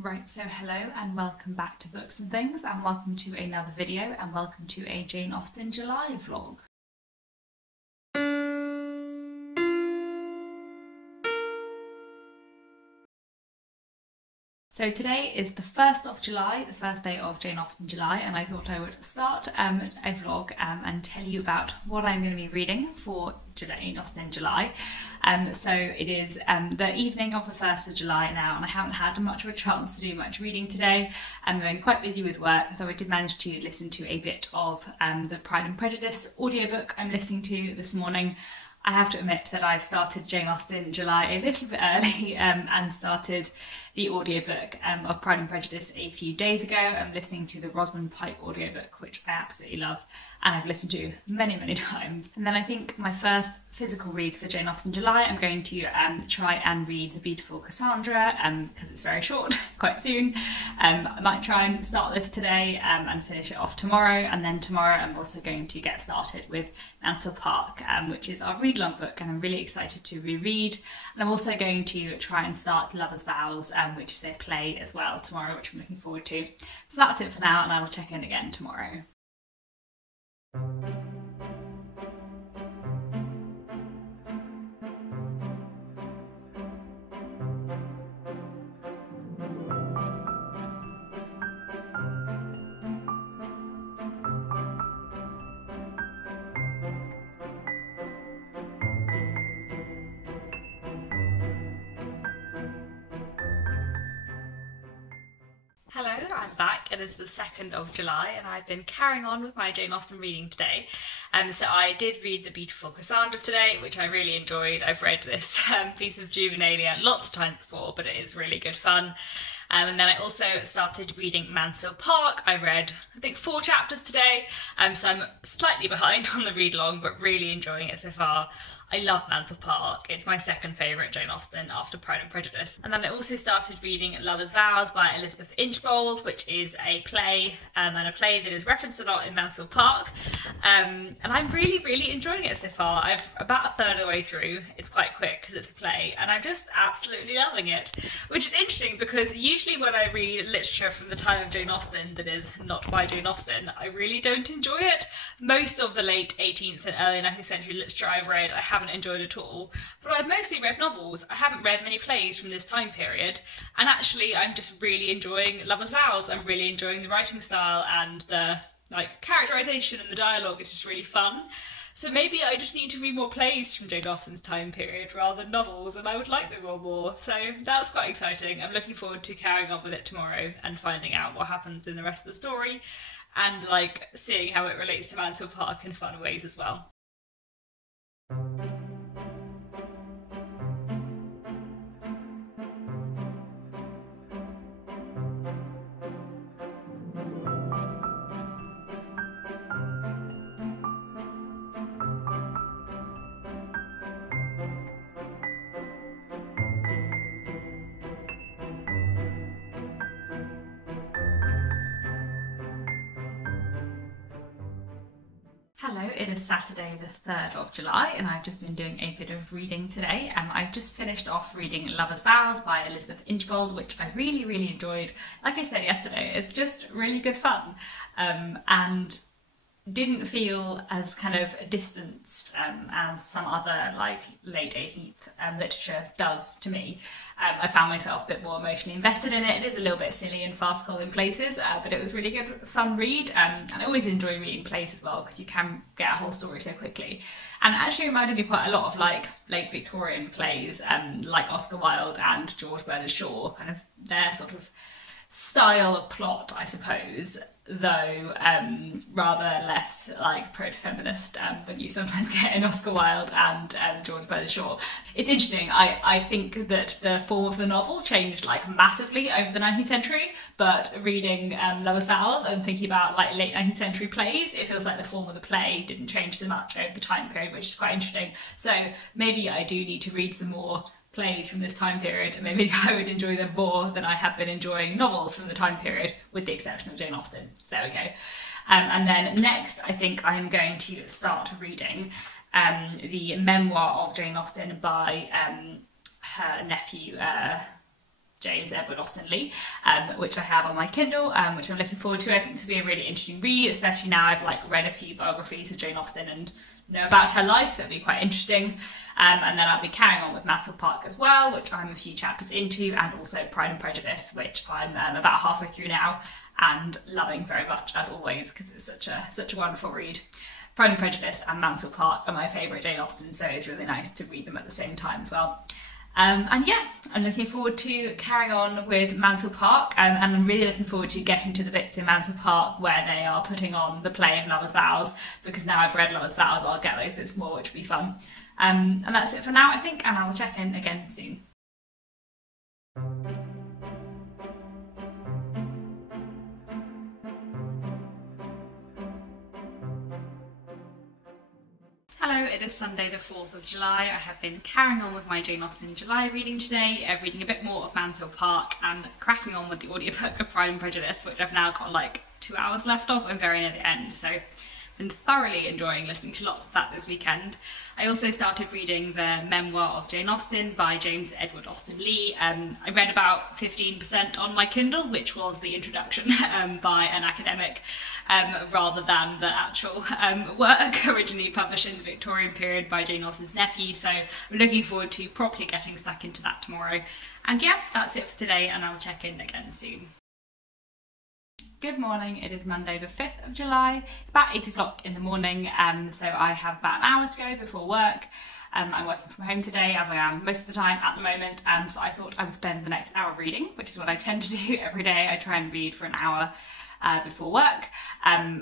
Right, so hello and welcome back to Books and Things, and welcome to another video, and welcome to a Jane Austen July vlog. So today is the 1st of July, the first day of Jane Austen July, and I thought I would start a vlog and tell you about what I'm going to be reading for Jane Austen July. So it is the evening of the 1st of July now, and I haven't had much of a chance to do much reading today. I've been quite busy with work, though I did manage to listen to a bit of the Pride and Prejudice audiobook I'm listening to this morning. I have to admit that I started Jane Austen July a little bit early and started the audiobook of Pride and Prejudice a few days ago. I'm listening to the Rosamund Pike audiobook, which I absolutely love and I've listened to many times. And then I think my first physical reads for Jane Austen July, I'm going to try and read The Beautiful Cassandra because it's very short, quite soon. I might try and start this today and finish it off tomorrow, and then tomorrow I'm also going to get started with Mansfield Park, which is our read-along book, and I'm really excited to reread. And I'm also going to try and start Lover's Vows, which is a play as well tomorrow, which I'm looking forward to. So that's it for now, and I will check in again tomorrow. Hello, I'm back. It is the 2nd of July and I've been carrying on with my Jane Austen reading today. So I did read The Beautiful Cassandra today, which I really enjoyed. I've read this piece of juvenilia lots of times before, but it is really good fun. And then I also started reading Mansfield Park. I read, I think, 4 chapters today, so I'm slightly behind on the read-along, but really enjoying it so far. I love Mansfield Park. It's my second favourite Jane Austen after Pride and Prejudice. And then I also started reading Lover's Vows by Elizabeth Inchbald, which is a play, and a play that is referenced a lot in Mansfield Park. And I'm really enjoying it so far. I'm about a third of the way through. It's quite quick because it's a play, and I'm just absolutely loving it. Which is interesting because usually when I read literature from the time of Jane Austen that is not by Jane Austen, I really don't enjoy it. Most of the late 18th and early 19th century literature I've read, I haven't enjoyed at all, but I've mostly read novels. I haven't read many plays from this time period, and actually I'm just really enjoying Lover's Vows. I'm really enjoying the writing style, and the characterisation and the dialogue is just really fun. So maybe I just need to read more plays from Jane Austen's time period rather than novels, and I would like them all more. So that's quite exciting. I'm looking forward to carrying on with it tomorrow and finding out what happens in the rest of the story, and seeing how it relates to Mansfield Park in fun ways as well. Hello, it is Saturday the 3rd of July and I've just been doing a bit of reading today. I've just finished off reading Lover's Vows by Elizabeth Inchbald, which I really enjoyed. Like I said yesterday, it's just really good fun and didn't feel as kind of distanced as some other late 18th literature does to me. I found myself a bit more emotionally invested in it. It is a little bit silly and farcical in places, but it was really good, fun read. And I always enjoy reading plays as well because you can get a whole story so quickly. And it actually reminded me quite a lot of late Victorian plays, like Oscar Wilde and George Bernard Shaw, kind of their sort of style of plot, I suppose, though rather less proto-feminist than you sometimes get in Oscar Wilde and George Bernard Shaw. It's interesting. I think that the form of the novel changed massively over the 19th century, but reading Lover's Vows and thinking about late 19th century plays, it feels like the form of the play didn't change so much over the time period, which is quite interesting. So maybe I do need to read some more plays from this time period, and maybe I would enjoy them more than I have been enjoying novels from the time period, with the exception of Jane Austen. So there we go. And then next, I think I'm going to start reading the memoir of Jane Austen by her nephew, James Edward Austen Lee, which I have on my Kindle, which I'm looking forward to. I think this will be a really interesting read, especially now I've like read a few biographies of Jane Austen and know about her life, so it'll be quite interesting. And then I'll be carrying on with Mansell Park as well, which I'm a few chapters into, and also Pride and Prejudice, which I'm about halfway through now and loving very much, as always, because it's such a wonderful read. Pride and Prejudice and Mansell Park are my favourite Jane Austen, so it's really nice to read them at the same time as well. And yeah, I'm looking forward to carrying on with Mansell Park, and I'm really looking forward to getting to the bits in Mansell Park where they are putting on the play of Lover's Vows, because now I've read Lover's Vows, I'll get those bits more, which will be fun. And that's it for now, I think, and I will check in again soon. Hello, it is Sunday the 4th of July. I have been carrying on with my Jane Austen July reading today, reading a bit more of Mansell Park and cracking on with the audiobook of Pride and Prejudice, which I've now got like 2 hours left of. I'm very near the end, so I've been thoroughly enjoying listening to lots of that this weekend. I also started reading the memoir of Jane Austen by James Edward Austen Lee. I read about 15% on my Kindle, which was the introduction by an academic, rather than the actual work originally published in the Victorian period by Jane Austen's nephew, so I'm looking forward to properly getting stuck into that tomorrow. And yeah, that's it for today, and I'll check in again soon. Good morning, it is Monday the 5th of July. It's about 8 o'clock in the morning, so I have about an hour to go before work. I'm working from home today, as I am most of the time at the moment, so I thought I would spend the next hour reading, which is what I tend to do every day. I try and read for an hour before work,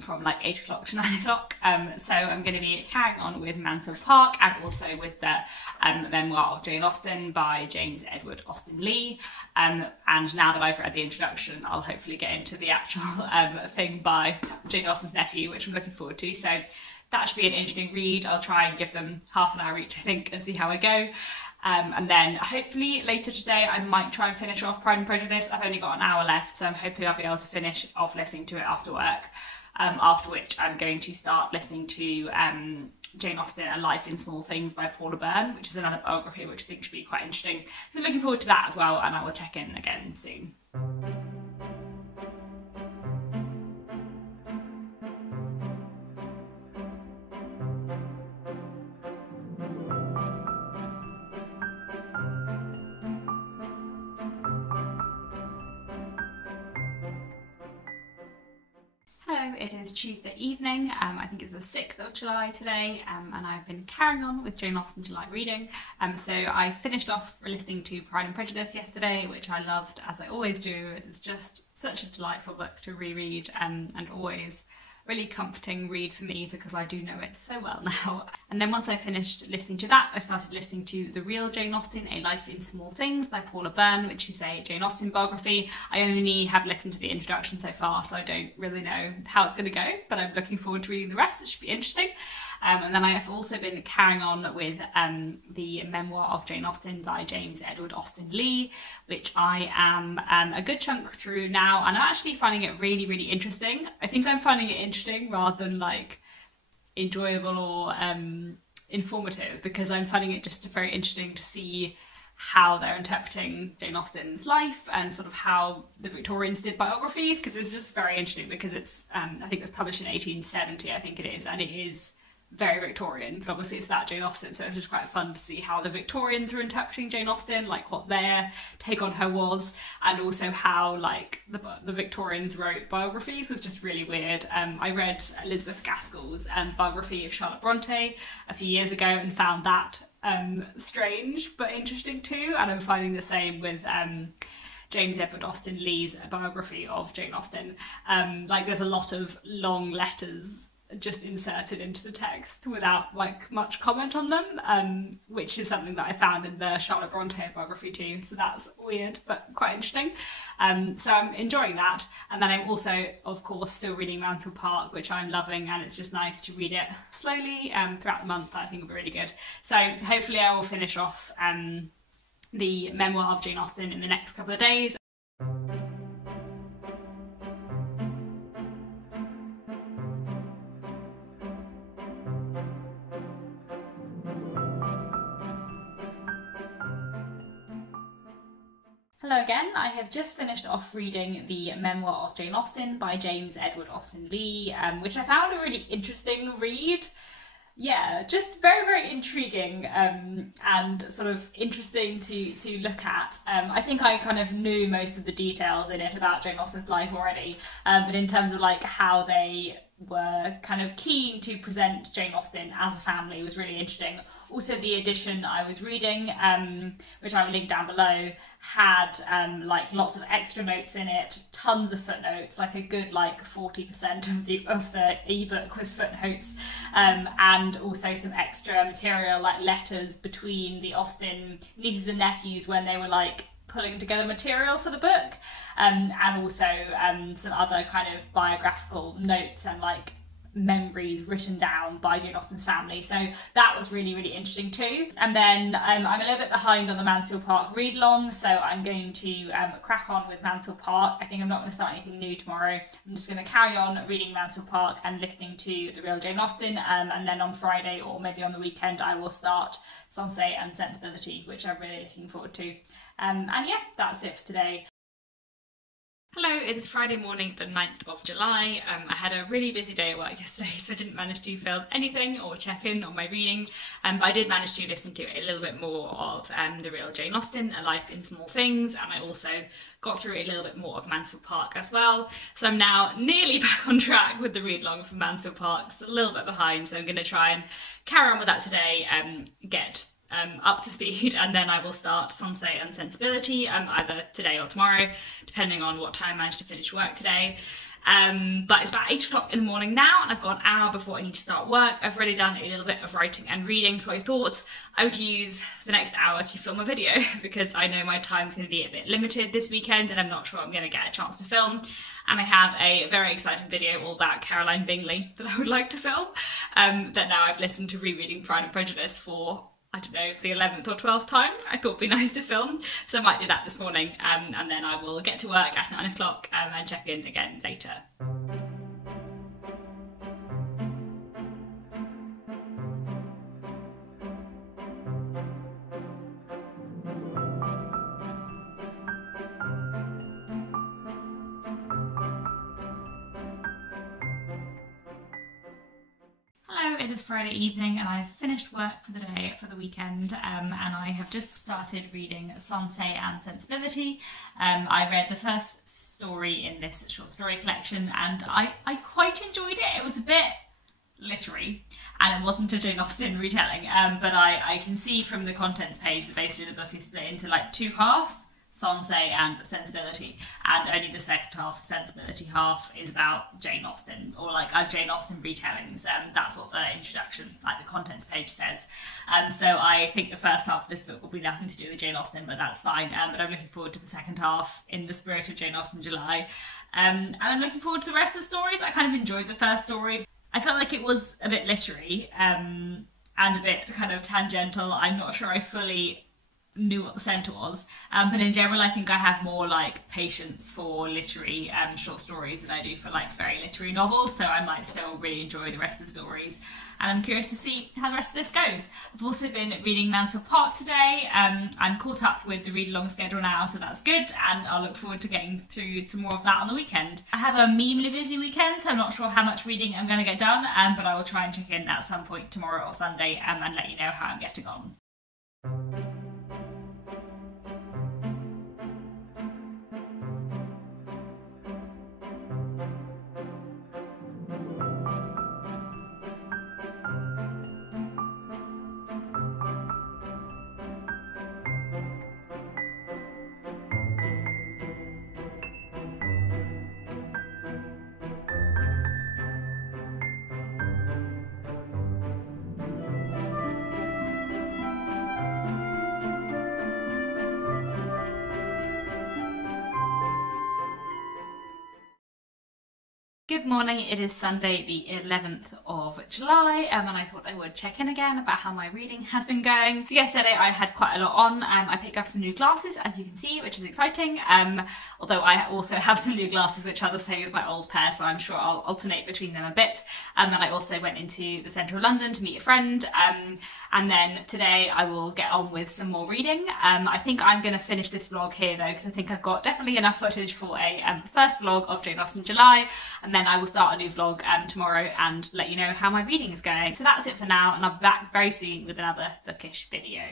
from like 8 o'clock to 9 o'clock. So I'm going to be carrying on with Mansell Park and also with the memoir of Jane Austen by James Edward Austen Lee. And now that I've read the introduction, I'll hopefully get into the actual thing by Jane Austen's nephew, which I'm looking forward to. So that should be an interesting read. I'll try and give them half an hour each, I think, and see how I go. And then hopefully later today I might try and finish off Pride and Prejudice. I've only got an hour left, so I'm hoping I'll be able to finish off listening to it after work, after which I'm going to start listening to Jane Austen, A Life in Small Things by Paula Byrne, which is another biography which I think should be quite interesting. So I'm looking forward to that as well, and I will check in again soon. Hello, it is Tuesday evening. I think it's the 6th of July today, and I've been carrying on with Jane Austen July reading. So I finished off listening to Pride and Prejudice yesterday, which I loved, as I always do. It's just such a delightful book to reread, and always really comforting read for me because I do know it so well now. And then once I finished listening to that, I started listening to The Real Jane Austen, A Life in Small Things by Paula Byrne, which is a Jane Austen biography. I only have listened to the introduction so far, so I don't really know how it's going to go, but I'm looking forward to reading the rest. It should be interesting. And then I have also been carrying on with the memoir of Jane Austen by James Edward Austen Lee, which I am a good chunk through now, and I'm actually finding it really, really interesting. I think I'm finding it interesting rather than like enjoyable or informative, because I'm finding it just very interesting to see how they're interpreting Jane Austen's life and sort of how the Victorians did biographies, because it's just very interesting because it's, I think it was published in 1870, I think it is, and it is very Victorian, but obviously it's about Jane Austen, so it's just quite fun to see how the Victorians were interpreting Jane Austen, like what their take on her was, and also how like the Victorians wrote biographies was just really weird. I read Elizabeth Gaskell's biography of Charlotte Bronte a few years ago and found that strange but interesting too, and I'm finding the same with James Edward Austen Lee's biography of Jane Austen. Like there's a lot of long letters just inserted into the text without like much comment on them, which is something that I found in the Charlotte Bronte biography too, so that's weird but quite interesting. So I'm enjoying that, and then I'm also of course still reading Mansell Park, which I'm loving, and it's just nice to read it slowly throughout the month. I think will be really good. So hopefully I will finish off the memoir of Jane Austen in the next couple of days. Hello again. I have just finished off reading the memoir of Jane Austen by James Edward Austen Lee, which I found a really interesting read. Yeah, just very, very intriguing and sort of interesting to look at. I think I kind of knew most of the details in it about Jane Austen's life already, but in terms of like how they were kind of keen to present Jane Austen as a family was really interesting. Also, the edition I was reading, which I will link down below, had like lots of extra notes in it, tons of footnotes, like a good like 40% of the ebook was footnotes, and also some extra material like letters between the Austen nieces and nephews when they were like pulling together material for the book, and also some other kind of biographical notes and like memories written down by Jane Austen's family. So that was really, really interesting too. And then I'm a little bit behind on the Mansfield Park read along, so I'm going to crack on with Mansfield Park. I think I'm not going to start anything new tomorrow. I'm just going to carry on reading Mansfield Park and listening to The Real Jane Austen, and then on Friday or maybe on the weekend I will start Sensei and Sensibility, which I'm really looking forward to. And yeah, that's it for today. Hello, it is Friday morning, the 9th of July. I had a really busy day at work yesterday, so I didn't manage to film anything or check in on my reading, but I did manage to listen to a little bit more of The Real Jane Austen, A Life in Small Things, and I also got through a little bit more of Mansfield Park as well. So I'm now nearly back on track with the read along for Mansfield Park. It's a little bit behind, so I'm going to try and carry on with that today, get up to speed, and then I will start Sensei and Sensibility either today or tomorrow, depending on what time I manage to finish work today. But it's about 8 o'clock in the morning now, and I've got an hour before I need to start work. I've already done a little bit of writing and reading, so I thought I would use the next hour to film a video because I know my time's going to be a bit limited this weekend and I'm not sure I'm going to get a chance to film. And I have a very exciting video all about Caroline Bingley that I would like to film, that now I've listened to rereading Pride and Prejudice for, I don't know, the 11th or 12th time. I thought it'd be nice to film, so I might do that this morning, and then I will get to work at 9 o'clock and check in again later. It is Friday evening and I've finished work for the day, for the weekend, and I have just started reading Sensei and Sensibility. I read the first story in this short story collection and I quite enjoyed it. It was a bit literary and it wasn't a Jane Austen retelling, but I can see from the contents page that basically the book is split into like two halves, Sensei and Sensibility, and only the second half, the Sensibility half, is about Jane Austen, or like Jane Austen retellings. That's what the introduction, like the contents page says. So I think the first half of this book will be nothing to do with Jane Austen, but that's fine. But I'm looking forward to the second half in the spirit of Jane Austen July. And I'm looking forward to the rest of the stories. I kind of enjoyed the first story. I felt like it was a bit literary and a bit kind of tangential. I'm not sure I fully knew what the centre was, but in general I think I have more like patience for literary short stories than I do for like very literary novels, so I might still really enjoy the rest of the stories, and I'm curious to see how the rest of this goes. I've also been reading Mansfield Park today. I'm caught up with the read-along schedule now, so that's good, and I'll look forward to getting through some more of that on the weekend. I have a minimally busy weekend, so I'm not sure how much reading I'm going to get done, but I will try and check in at some point tomorrow or Sunday and let you know how I'm getting on. Good morning, it is Sunday the 11th of July and I thought I would check in again about how my reading has been going. So yesterday I had quite a lot on. I picked up some new glasses, as you can see, which is exciting, although I also have some new glasses which are the same as my old pair, so I'm sure I'll alternate between them a bit. And I also went into the centre of London to meet a friend, and then today I will get on with some more reading. I think I'm going to finish this vlog here though, because I think I've got definitely enough footage for a first vlog of Jane Austen July, and then I will start a new vlog tomorrow and let you know how my reading is going. So that's it for now, and I'll be back very soon with another bookish video.